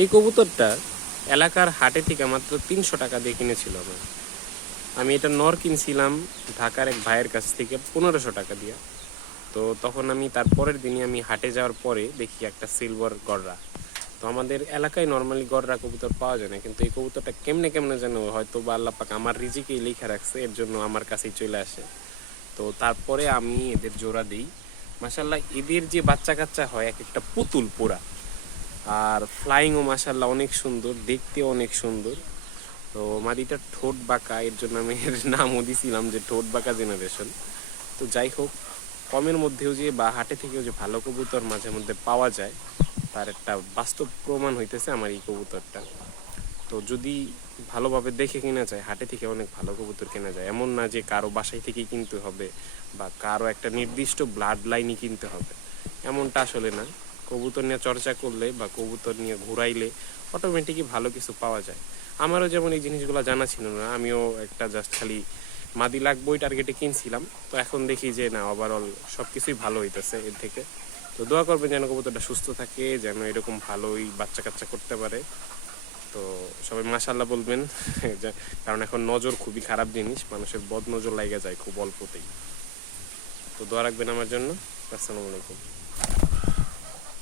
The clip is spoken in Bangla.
এই কবুতরটা এলাকার হাটে থেকে মাত্র 300 টাকা দিয়ে কিনেছিল আমি এটা নর কিনছিলাম ঢাকার এক ভাইয়ের কাছ থেকে 1500 টাকা দিয়ে। তো তখন আমি তার পরের দিনই আমি হাটে যাওয়ার পরে দেখি একটা সিলভার গররা। তো আমাদের এলাকায় নর্মালি গররা কবুতর পাওয়া যায় না, কিন্তু এই কবুতরটা কেমনে কেমনে যেন হয়তো বা আল্লাহ পাক আমার রিজিকেই লিখে রাখছে, এর জন্য আমার কাছেই চলে আসে। তো তারপরে আমি এদের জোড়া দিই। মাশাল্লাহ এদের যে বাচ্চা কাচ্চা হয় এক একটা পুতুল পোড়া, আর ফ্লাইংও মাশাল্লাহ অনেক সুন্দর, দেখতেও অনেক সুন্দর। তো মাদিটার ঠোঁট বাঁকা, এর জন্য আমি এর নামও দিছিলাম যে ঠোঁট বাঁকা জেনারেশন। তো যাই হোক, কমের মধ্যেও যে বা হাটে থেকেও যে ভালো কবুতর মাঝে মধ্যে পাওয়া যায়, তার একটা বাস্তব প্রমাণ হইতেছে আমার এই কবুতরটা। তো যদি ভালোভাবে দেখে কেনা যায়, হাটে থেকে অনেক ভালো কবুতর কেনা যায়। এমন না যে কারো বাসায় থেকেই কিনতে হবে বা কারো একটা নির্দিষ্ট ব্লাড লাইনই কিনতে হবে, এমনটা আসলে না। কবুতর নিয়ে চর্চা করলে বা কবুতর নিয়ে ঘুরাইলে অটোমেটিকই ভালো কিছু পাওয়া যায়। আমারও যেমন এই জিনিসগুলো জানা ছিল না, আমিও একটা জাস্ট খালি মাদি লাগবো ওই টার্গেটে কিনছিলাম। তো এখন দেখি যে না, ওভারঅল সব কিছুই ভালো হইতেছে এর থেকে। তো দোয়া করবেন যেন কবুতরটা সুস্থ থাকে, যেন এরকম ভালোই বাচ্চা কাচ্চা করতে পারে। তো সবাই মাশাআল্লাহ বলবেন কারণ এখন নজর খুবই খারাপ জিনিস, মানুষের বদ নজর লাগা যায় খুব অল্পতেই। তো দোয়া রাখবেন আমার জন্য। আসসালামু আলাইকুম।